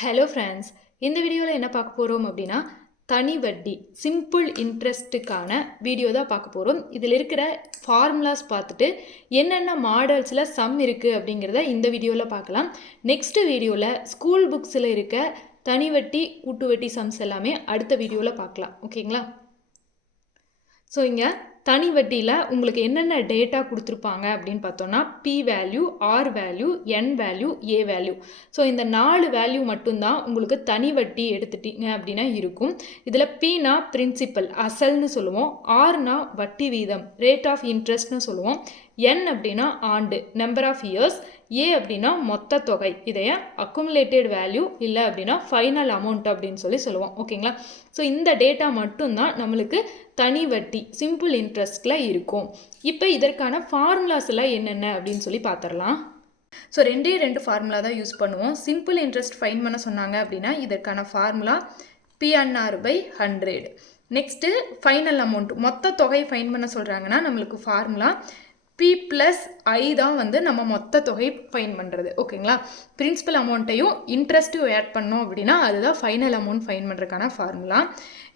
Hello friends, இந்த வீடியோவில் என்ன பார்க்க போகிறோம் அப்படின்னா தனி வட்டி சிம்பிள் இன்ட்ரெஸ்ட்டுக்கான வீடியோ தான் பார்க்க போகிறோம். இதில் இருக்கிற ஃபார்முலாஸ் பார்த்துட்டு என்னென்ன மாடல்ஸில் சம் இருக்குது அப்படிங்கிறத இந்த வீடியோவில் பார்க்கலாம். நெக்ஸ்ட் வீடியோவில் ஸ்கூல் புக்ஸில் இருக்க தனி வட்டி கூட்டு வட்டி சம்ஸ் எல்லாமே அடுத்த வீடியோவில் பார்க்கலாம். ஓகேங்களா? ஸோ இங்கே தனி வட்டியில் உங்களுக்கு என்னென்ன டேட்டா கொடுத்துருப்பாங்க அப்படின்னு பார்த்தோன்னா B value, R value, N value, A value. So இந்த 4 வேல்யூ மட்டும்தான் உங்களுக்கு தனி வட்டி எடுத்துட்டீங்க அப்படின்னா இருக்கும். இதில் பினா பிரின்சிபல் அசல்னு சொல்லுவோம், ஆர்னா வட்டி வீதம் ரேட் ஆஃப் இன்ட்ரெஸ்ட்னு சொல்லுவோம், என் அப்படின்னா ஆண்டு நம்பர் ஆஃப் இயர்ஸ், ஏ அப்படின்னா மொத்த தொகை, இதைய அக்குமுலேட்டட் வேல்யூ இல்லை அப்படின்னா ஃபைனல் அமௌண்ட் அப்படின்னு சொல்லுவோம். ஓகேங்களா? ஸோ இந்த டேட்டா மட்டும்தான் நம்மளுக்கு தனி வட்டி சிம்பிள் இன்ட்ரெஸ்ட்டில் இருக்கும். இப்போ இதற்கான ஃபார்முலாஸ் எல்லாம் என்னென்ன அப்படின்னு சொல்லி பார்த்துடலாம். ஸோ ரெண்டு ஃபார்முலா தான் யூஸ் பண்ணுவோம். சிம்பிள் இன்ட்ரெஸ்ட் ஃபைன் பண்ண சொன்னாங்க அப்படின்னா இதற்கான formula P/100. Next final amount மொத்த தொகை ஃபைன் பண்ண சொல்கிறாங்கன்னா நம்மளுக்கு ஃபார்முலா P+I தான் வந்து நம்ம மொத்த தொகை ஃபைன் பண்ணுறது. ஓகேங்களா? பிரின்சிபல் அமௌண்ட்டையும் இன்ட்ரெஸ்ட்டும் ஆட் பண்ணோம் அப்படின்னா அதுதான் ஃபைனல் அமௌண்ட் ஃபைன் பண்ணுறதுக்கான ஃபார்முலா.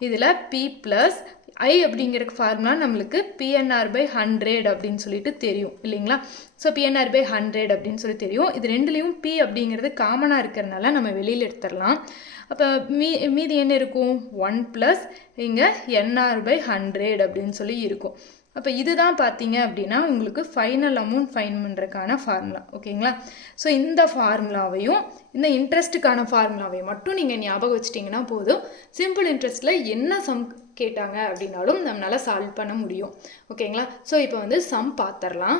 இதில் P+I அப்படிங்கிற ஃபார்முலா நம்மளுக்கு P/100 அப்படின்னு சொல்லிட்டு தெரியும் இல்லைங்களா? ஸோ P/100 அப்படின்னு சொல்லி தெரியும். இது ரெண்டுலேயும் P அப்படிங்கிறது காமனாக இருக்கிறதுனால நம்ம வெளியில் எடுத்துடலாம். அப்போ மீதி என்ன இருக்கும்? 1 + இங்கே N/100 அப்படின்னு சொல்லி இருக்கும். அப்போ இதுதான் பார்த்தீங்க அப்படின்னா உங்களுக்கு ஃபைனல் அமௌண்ட் ஃபைன் பண்ணுறதுக்கான ஃபார்முலா. ஓகேங்களா? ஸோ இந்த ஃபார்முலாவையும் இந்த இன்ட்ரெஸ்ட்டுக்கான ஃபார்முலாவையும் மட்டும் நீங்கள் ஞாபகம் வச்சிட்டிங்கன்னா போதும். சிம்பிள் இன்ட்ரெஸ்ட்டில் என்ன சம் கேட்டாங்க அப்படின்னாலும் நம்மளால் சால்வ் பண்ண முடியும். ஓகேங்களா? ஸோ இப்போ வந்து சம் பார்த்துடலாம்.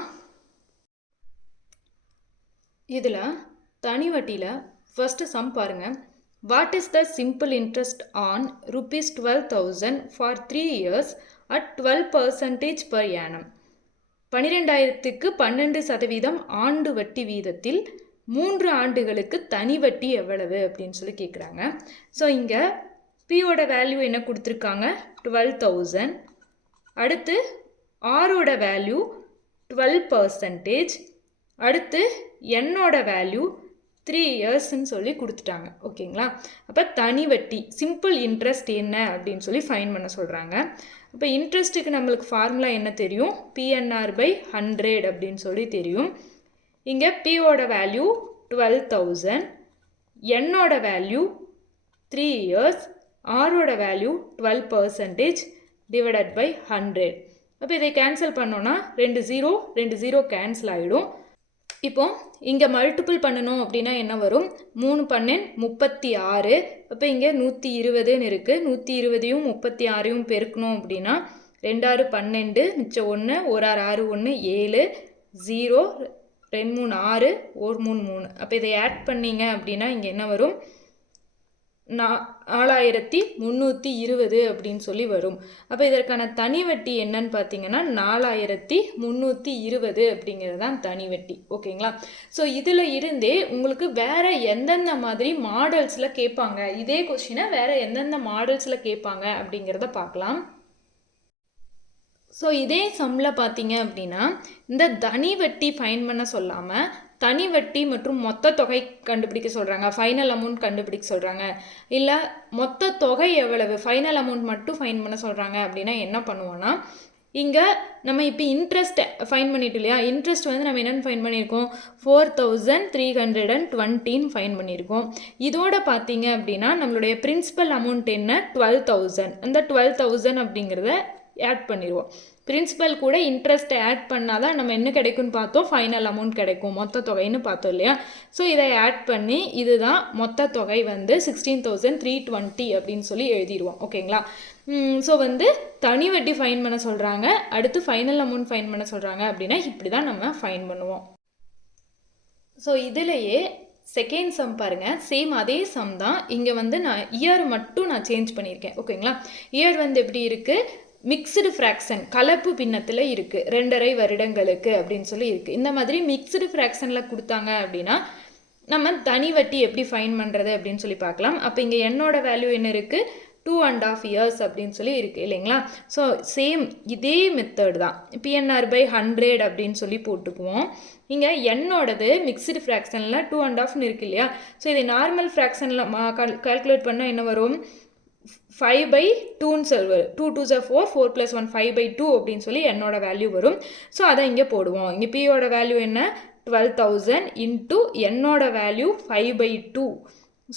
இதில் தனி வட்டியில் ஃபஸ்ட்டு சம் பாருங்கள். What is the simple interest on ₹12,000 for 3 years at 12% per annum? 12,000க்கு 12% ஆண்டு வட்டி வீதத்தில் 3 ஆண்டுகளுக்கு தனி வட்டி எவ்வளவு அப்படின்னு சொல்லி கேட்குறாங்க. ஸோ இங்கே பியோட வேல்யூ என்ன கொடுத்துருக்காங்க? 12,000. அடுத்து ஆரோட வேல்யூ 12%. அடுத்து என்னோட வேல்யூ 3 yearsன்னு சொல்லி கொடுத்துட்டாங்க. ஓகேங்களா? அப்போ தனி வட்டி சிம்பிள் இன்ட்ரெஸ்ட் என்ன அப்படின்னு சொல்லி ஃபைன் பண்ண சொல்கிறாங்க. அப்போ இன்ட்ரெஸ்ட்டுக்கு நம்மளுக்கு ஃபார்முலா என்ன தெரியும்? P/100 அப்படின்னு சொல்லி தெரியும். இங்கே பியோட வேல்யூ 12,000, என்னோட வேல்யூ 3 years, ஆரோட வேல்யூ 12% டிவைடட் பை 100. அப்போ இதை கேன்சல் பண்ணோன்னா 2 0 கேன்சல் ஆகிடும். இப்போ இங்கே மல்டிபிள் பண்ணணும் அப்படின்னா என்ன வரும்? 3 × 36. அப்போ இங்கே 120ன்னு இருக்குது. 120ஐயும் 36ஐயும் பெருக்கணும் அப்படின்னா 2 6 12, மிச்சம் 1, 1 6 6 1 7, 0 2 3 6 1 3 3. அப்போ இதை ஆட் பண்ணிங்க அப்படின்னா இங்கே என்ன வரும்? 4,320 அப்படின்னு சொல்லி வரும். அப்போ இதற்கான தனி வட்டி என்னன்னு பார்த்தீங்கன்னா 4,320 அப்படிங்கிறது தான் தனி வட்டி. ஓகேங்களா? ஸோ இதில் இருந்தே உங்களுக்கு வேறு எந்தெந்த மாதிரி மாடல்ஸில் கேட்பாங்க, இதே கொஸ்டினை வேறு எந்தெந்த மாடல்ஸில் கேட்பாங்க அப்படிங்கிறத பார்க்கலாம். ஸோ இதே சம்மில் பார்த்தீங்க அப்படின்னா இந்த தனி வட்டி ஃபைன் பண்ண சொல்லாமல் தனி வட்டி மற்றும் மொத்த தொகை கண்டுபிடிக்க சொல்கிறாங்க, ஃபைனல் அமௌண்ட் கண்டுபிடிக்க சொல்கிறாங்க, இல்லை மொத்த தொகை எவ்வளவு ஃபைனல் அமௌண்ட் மட்டும் ஃபைன் பண்ண சொல்கிறாங்க அப்படின்னா என்ன பண்ணுவோன்னா இங்கே நம்ம இப்போ இன்ட்ரெஸ்ட் ஃபைன் பண்ணிட்டு இல்லையா? இன்ட்ரெஸ்ட் வந்து நம்ம என்னென்னு ஃபைன் பண்ணியிருக்கோம்? 4,320 ஃபைன் பண்ணியிருக்கோம். இதோட பார்த்தீங்க அப்படின்னா நம்மளுடைய பிரின்சிபல் அமௌண்ட் என்ன? 12,000. அந்த 12,000 அப்படிங்கிறத ஆட் பண்ணிடுவோம். பிரின்சிபல் கூட இன்ட்ரெஸ்ட்டை ஆட் பண்ணால் தான் நம்ம என்ன கிடைக்கும்னு பார்த்தோம்? ஃபைனல் அமௌண்ட் கிடைக்கும், மொத்த தொகைன்னு பார்த்தோம் இல்லையா? ஸோ இதை ஆட் பண்ணி இதுதான் மொத்த தொகை வந்து 16,320 அப்படின்னு சொல்லி எழுதிடுவோம். ஓகேங்களா? ஸோ வந்து தனி வட்டி ஃபைன் பண்ண சொல்கிறாங்க, அடுத்து ஃபைனல் அமௌண்ட் ஃபைன் பண்ண சொல்கிறாங்க அப்படின்னா இப்படி தான் நம்ம ஃபைன் பண்ணுவோம். ஸோ இதிலேயே செகண்ட் சம் பாருங்கள். சேம் அதே சம் தான். இங்கே வந்து நான் இயர் மட்டும் நான் சேஞ்ச் பண்ணியிருக்கேன். ஓகேங்களா? இயர் வந்து எப்படி இருக்குது? மிக்ஸ்டு ஃப்ராக்ஷன் கலப்பு பின்னத்தில் இருக்குது, 2.5 வருடங்களுக்கு அப்படின்னு சொல்லி இருக்குது. இந்த மாதிரி மிக்ஸ்டு ஃப்ராக்ஷனில் கொடுத்தாங்க அப்படின்னா நம்ம தனி வட்டி எப்படி ஃபைன் பண்ணுறது அப்படின்னு சொல்லி பார்க்கலாம். அப்போ இங்கே என்னோட வேல்யூ என்ன இருக்குது? 2.5 years அப்படின்னு சொல்லி இருக்குது இல்லைங்களா. ஸோ சேம் இதே மெத்தட் தான். PNR/100 அப்படின்னு சொல்லி போட்டுக்குவோம். இங்கே என்னோடது மிக்சடு ஃப்ராக்ஷனில் 2.5ன்னு இருக்கு இல்லையா. ஸோ இதை நார்மல் ஃப்ராக்ஷனில் கால்குலேட் பண்ணால் என்ன வரும், 5/2ன்னு சொல்லுவார். 2 2s are 4, 4 + 1 5/2 அப்படின்னு சொல்லி என்னோட வேல்யூ வரும். ஸோ அதை இங்கே போடுவோம். இங்கே பியோட வேல்யூ என்ன, 12,000 இன்ட்டு என்னோட வேல்யூ 5/2.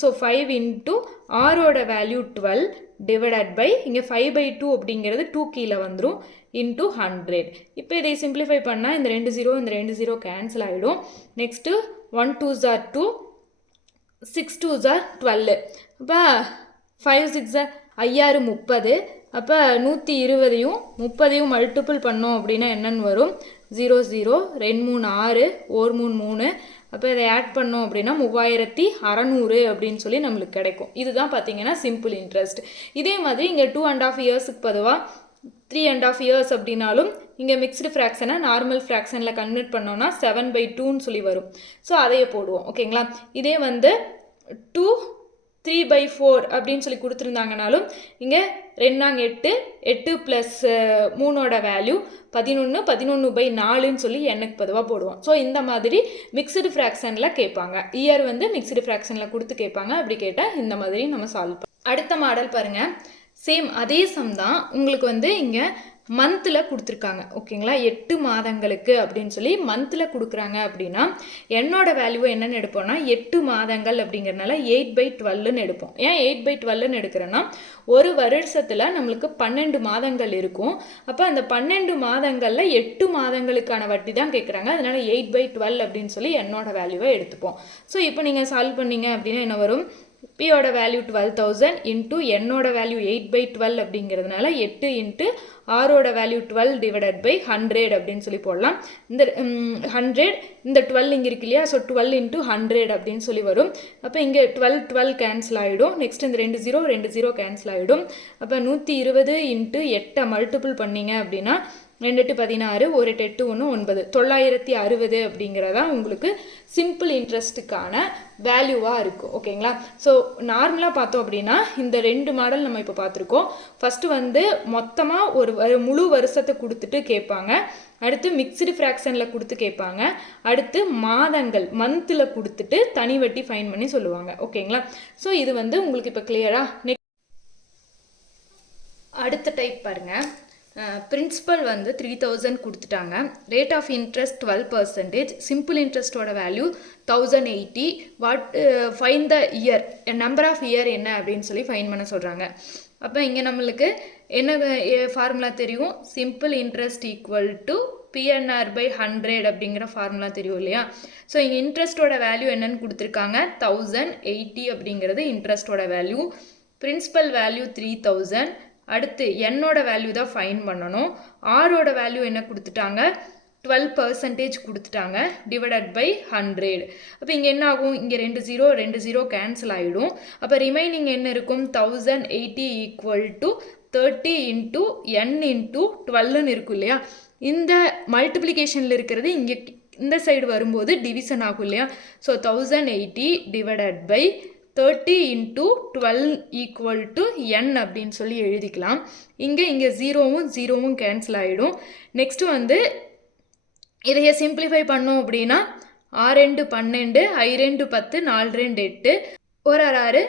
ஸோ 5 இன்ட்டு ஆரோட வேல்யூ 12 டிவைடட் பை இங்கே 5/2 அப்படிங்கிறது 2 கீழே வந்துடும் இன்ட்டு 100. இப்போ இதை சிம்பிளிஃபை பண்ணால் இந்த 2 0 கேன்சல் ஆகிடும். Next 1 2s are 2, 6 2s are 12. அப்போ 5 6 5 30. அப்போ 120ஐயும் 30ஐயும் மல்டிபிள் பண்ணோம் அப்படின்னா என்னென்னு வரும், 0 0 2 3 6 1 3 3. அப்போ இதை ஆட் பண்ணோம் அப்படின்னா 3600 அப்படின்னு சொல்லி நம்மளுக்கு கிடைக்கும். இதுதான் பார்த்தீங்கன்னா சிம்பிள் இன்ட்ரெஸ்ட். இதே மாதிரி இங்கே 2.5 இயர்ஸுக்கு பொதுவாக 3.5 years அப்படின்னாலும் இங்கே மிக்ஸ்டு ஃப்ராக்ஷனை நார்மல் ஃப்ராக்ஷனில் கன்வெர்ட் பண்ணோன்னா 7/2ன்னு சொல்லி வரும். ஸோ அதையே போடுவோம். ஓகேங்களா. இதே வந்து 2 3/4 அப்படின்னு சொல்லி கொடுத்துருந்தாங்கனாலும் இங்கே 2 8 ப்ளஸ் 3ஓட வேல்யூ 11 11/4ன்னு சொல்லி எனக்கு பொதுவாக போடுவோம். ஸோ இந்த மாதிரி மிக்சடு ஃப்ராக்ஷனில் கேட்பாங்க. இயர் வந்து மிக்சடு ஃப்ராக்ஷனில் கொடுத்து கேட்பாங்க. அப்படி கேட்டால் இந்த மாதிரி நம்ம சால்வ் பண்ணலாம். அடுத்த மாடல் பாருங்கள். சேம் அதே சம் தான். உங்களுக்கு வந்து இங்கே மந்தில் கொடுத்துருக்காங்க. ஓகேங்களா. 8 மாதங்களுக்கு அப்படின்னு சொல்லி மந்தில் கொடுக்குறாங்க அப்படின்னா என்னோட வேல்யூவை என்னென்னு எடுப்போம்னா 8 மாதங்கள் அப்படிங்கிறதுனால 8/12ன்னு எடுப்போம். ஏன் 8/12ன்னு எடுக்கிறேன்னா ஒரு வருஷத்தில் நம்மளுக்கு 12 மாதங்கள் இருக்கும். அப்போ அந்த 12 மாதங்களில் 8 மாதங்களுக்கான வட்டி தான் கேட்குறாங்க. அதனால 8/12 அப்படின்னு சொல்லி என்னோட வேல்யூவை எடுத்துப்போம். ஸோ இப்போ நீங்கள் சால்வ் பண்ணீங்க அப்படின்னா என்ன வரும், பியோட வேல்யூ 12,000 இன்ட்டு என்னோட வேல்யூ 8/12 அப்படிங்கிறதுனால 8 இன்ட்டு ஆரோட வேல்யூ 12 டிவைடட் பை 100 அப்படின்னு சொல்லி போடலாம். இந்த 100 இந்த 12 இங்கே இருக்கு இல்லையா. ஸோ 12 இன்ட்டு 100 அப்படின்னு சொல்லி வரும். அப்போ இங்கே 12 கேன்சல் ஆகிடும். நெக்ஸ்ட் இந்த 2 0 கேன்சல் ஆகிடும். அப்போ 120 இன்ட்டு 8 மல்டிபிள் பண்ணிங்க அப்படின்னா 2 8 16 1 8 8 1 9 960 அப்படிங்கிறதா உங்களுக்கு சிம்பிள் இன்ட்ரெஸ்ட்டுக்கான வேல்யூவாக இருக்கும். ஓகேங்களா. ஸோ நார்மலாக பார்த்தோம் அப்படின்னா இந்த 2 மாடல் நம்ம இப்போ பார்த்துருக்கோம். ஃபஸ்ட்டு வந்து மொத்தமாக ஒரு முழு வருஷத்தை கொடுத்துட்டு கேட்பாங்க. அடுத்து மிக்சடு ஃப்ராக்ஷனில் கொடுத்து கேட்பாங்க. அடுத்து மாதங்கள் மந்தில் கொடுத்துட்டு தனி வட்டி ஃபைன் பண்ணி சொல்லுவாங்க. ஓகேங்களா. ஸோ இது வந்து உங்களுக்கு இப்போ கிளியராக. அடுத்த டைப் பாருங்கள். பிரின்சிபல் வந்து 3000 கொடுத்துட்டாங்க. Rate of interest 12%. சிம்பிள் இன்ட்ரெஸ்ட்டோட value 1080. Find the year, number of year என்ன அப்படின்னு சொல்லி ஃபைன் பண்ண சொல்கிறாங்க. அப்போ இங்கே நம்மளுக்கு என்ன ஃபார்முலா தெரியும், simple interest equal to PNR/100 அப்படிங்கிற ஃபார்முலா தெரியும் இல்லையா. ஸோ இங்கே இன்ட்ரெஸ்ட்டோட வேல்யூ என்னன்னு கொடுத்துருக்காங்க, 1080 அப்படிங்கிறது இன்ட்ரெஸ்ட்டோட வேல்யூ. Principal value 3000. அடுத்து என்னோட வேல்யூ தான் ஃபைன் பண்ணணும். ஆரோட வேல்யூ என்ன கொடுத்துட்டாங்க, 12% கொடுத்துட்டாங்க டிவைடட் பை 100. அப்போ இங்கே என்ன ஆகும், இங்கே 2 0 கேன்சல் ஆகிடும். அப்போ ரிமைனிங் என்ன இருக்கும், 1080 equal to 30 into n into 12ன்னு இருக்கும் இல்லையா. இந்த மல்டிப்ளிகேஷனில் இருக்கிறது இங்கே இந்த சைடு வரும்போது டிவிஷன் ஆகும் இல்லையா. So 1080 divided by 30 into 12 equal to n அப்படின்னு சொல்லி எழுதிக்கலாம். இங்கே 0 கேன்சல் ஆகிடும். நெக்ஸ்ட்டு வந்து இதைய சிம்பிளிஃபை பண்ணோம் அப்படின்னா 6 2 12 5 10 4 2 8 1 6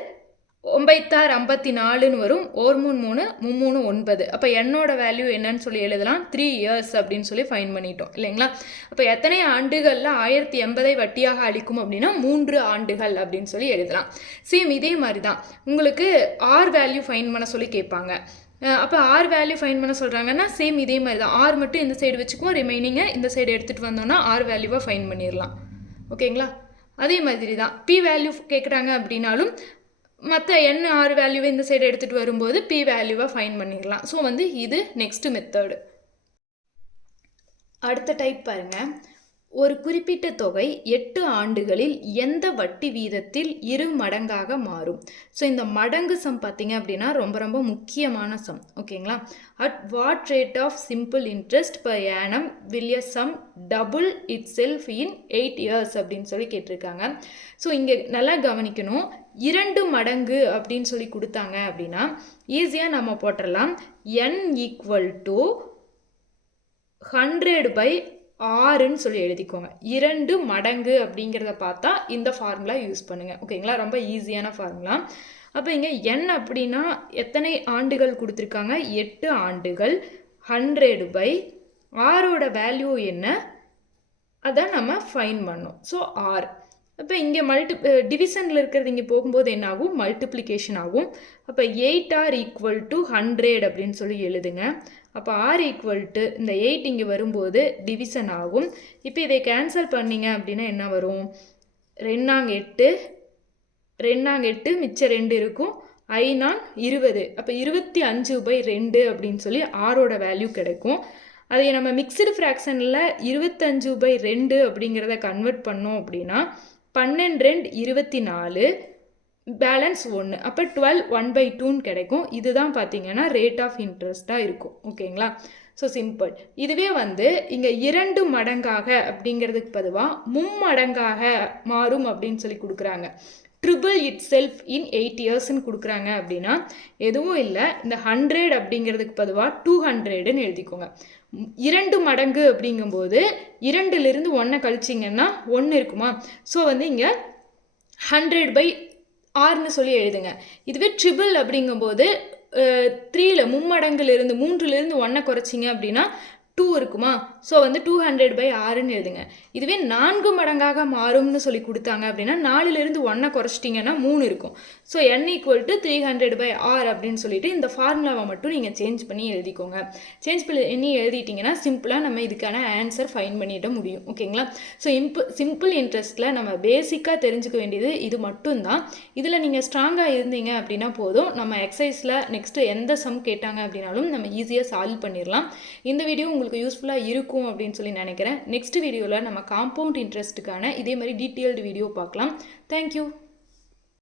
9 54ன்னு வரும். 1 3 3 9. அப்போ என்னோட வேல்யூ என்னன்னு சொல்லி எழுதலாம், 3 years அப்படின்னு சொல்லி ஃபைன் பண்ணிட்டோம் இல்லைங்களா. அப்போ எத்தனை ஆண்டுகளில் 1080 வட்டியாக அளிக்கும் அப்படின்னா 3 ஆண்டுகள் அப்படின்னு சொல்லி எழுதலாம். சேம் இதே மாதிரி தான் உங்களுக்கு ஆர் வேல்யூ ஃபைன் பண்ண சொல்லி கேட்பாங்க. அப்போ ஆர் வேல்யூ ஃபைன் பண்ண சொல்கிறாங்கன்னா சேம் இதே மாதிரி தான். ஆர் மட்டும் இந்த சைடு வச்சுக்குவோம், ரிமைனிங்கை இந்த சைடு எடுத்துகிட்டு வந்தோம்னா ஆர் வேல்யூவாக ஃபைன் பண்ணிடலாம். ஓகேங்களா. அதே மாதிரி தான் பி வேல்யூ கேட்குறாங்க அப்படின்னாலும் மற்ற n ஆர் வேல்யூவை இந்த சைடு எடுத்துகிட்டு வரும்போது பி வேல்யூவை ஃபைன் பண்ணிடலாம். ஸோ வந்து இது நெக்ஸ்ட் மெத்தடு. அடுத்த டைப் பாருங்கள். ஒரு குறிப்பிட்ட தொகை 8 ஆண்டுகளில் எந்த வட்டி வீதத்தில் 2 மடங்காக மாறும். ஸோ இந்த மடங்கு சம் பார்த்தீங்க அப்படின்னா ரொம்ப ரொம்ப முக்கியமான சம். ஓகேங்களா? At what rate of simple interest per annum will a sum double itself in 8 years அப்படின்னு சொல்லி கேட்டிருக்காங்க. ஸோ இங்கே நல்லா கவனிக்கணும். 2 மடங்கு அப்படின்னு சொல்லி கொடுத்தாங்க அப்படின்னா ஈஸியாக நம்ம போட்டுடலாம். n ஈக்குவல் டு 100/6ன்னு சொல்லி எழுதிக்கோங்க. 2 மடங்கு அப்படிங்கிறத பார்த்தா இந்த ஃபார்முலா யூஸ் பண்ணுங்கள். ஓகேங்களா? ரொம்ப ஈஸியான ஃபார்முலா. அப்போ இங்கே n அப்படின்னா எத்தனை ஆண்டுகள் கொடுத்துருக்காங்க? 8 ஆண்டுகள். 100/6ஓட வேல்யூ என்ன? அதை நம்ம ஃபைன் பண்ணோம். ஸோ 6. அப்போ இங்கே டிவிஷனில் இருக்கிறது இங்கே போகும்போது என்ன ஆகும்? மல்டிப்ளிகேஷன் ஆகும். அப்போ 8r ஈக்குவல் டு 100 அப்படின்னு சொல்லி எழுதுங்க. அப்போ r ஈக்குவல் டு இந்த 8 இங்கே வரும்போது டிவிஷன் ஆகும். இப்போ இதை கேன்சல் பண்ணிங்க அப்படின்னா என்ன வரும்? 2 8 மிச்சம் 2 இருக்கும். 5 20. அப்போ 25/2 அப்படின்னு சொல்லி ஆரோட வேல்யூ கிடைக்கும். அதை நம்ம மிக்சடு ஃப்ராக்ஷனில் 25/2 அப்படிங்கிறத கன்வெர்ட் பண்ணோம் அப்படின்னா 12 24 பேலன்ஸ் 1. அப்போ 12 1/2ன்னு கிடைக்கும். இதுதான் பார்த்தீங்கன்னா ரேட் ஆஃப் இன்ட்ரெஸ்ட்டாக இருக்கும். ஓகேங்களா? So simple. இதுவே இங்கே 2 மடங்காக அப்படிங்கிறதுக்கு பதுவாக மும்மடங்காக மாறும் அப்படின்னு சொல்லி கொடுக்குறாங்க. ட்ரிபிள் இட் செல்ஃப் இன் 8 இயர்ஸ்ன்னு கொடுக்குறாங்க அப்படின்னா எதுவும் இல்லை. இந்த 100 அப்படிங்கிறதுக்கு பதுவாக 200ன்னு எழுதிக்கோங்க. 2 மடங்கு அப்படிங்கும்போது 2லிருந்து 1 கழிச்சிங்கன்னா 1 இருக்குமா? ஸோ இங்கே 100/6ன்னு சொல்லி எழுதுங்க. இதுவே ட்ரிபிள் அப்படிங்கும்போது 3லிருந்து 1 குறைச்சிங்க அப்படின்னா 2 இருக்குமா? ஸோ 200/6ன்னு எழுதுங்க. இதுவே 4 மடங்காக மாறும்னு சொல்லி கொடுத்தாங்க அப்படின்னா 4லிருந்து 1 குறைச்சிட்டிங்கன்னா 3 இருக்கும். ஸோ n ஈக்குவல் டு 300/6 அப்படின்னு சொல்லிட்டு இந்த ஃபார்முலாவை மட்டும் நீங்கள் சேஞ்ச் பண்ணி எழுதிக்கோங்க. சேஞ்ச் பண்ணி எழுதிட்டிங்கன்னா சிம்பிளாக நம்ம இதுக்கான ஆன்சர் ஃபைன் பண்ணிட முடியும். ஓகேங்களா? ஸோ சிம்பிள் இன்ட்ரெஸ்ட்டில் நம்ம பேசிக்காக தெரிஞ்சுக்க வேண்டியது இது மட்டும்தான். இதில் நீங்கள் ஸ்ட்ராங்காக இருந்தீங்க அப்படின்னா போதும். நம்ம எக்ஸசைஸில் நெக்ஸ்ட்டு எந்த சம் கேட்டாங்க அப்படின்னாலும் நம்ம ஈஸியாக சால்வ் பண்ணிடலாம். இந்த வீடியோ உங்களுக்கு யூஸ்ஃபுல்லாக இருக்கும் அப்படின்னு சொல்லி நினைக்கிறேன். நெக்ஸ்ட் வீடியோவில் நம்ம காம்பவுண்ட் இன்ட்ரெஸ்ட்டுக்கான இதே மாதிரி டீட்டெயில்டு வீடியோ பார்க்கலாம். தேங்க்யூ.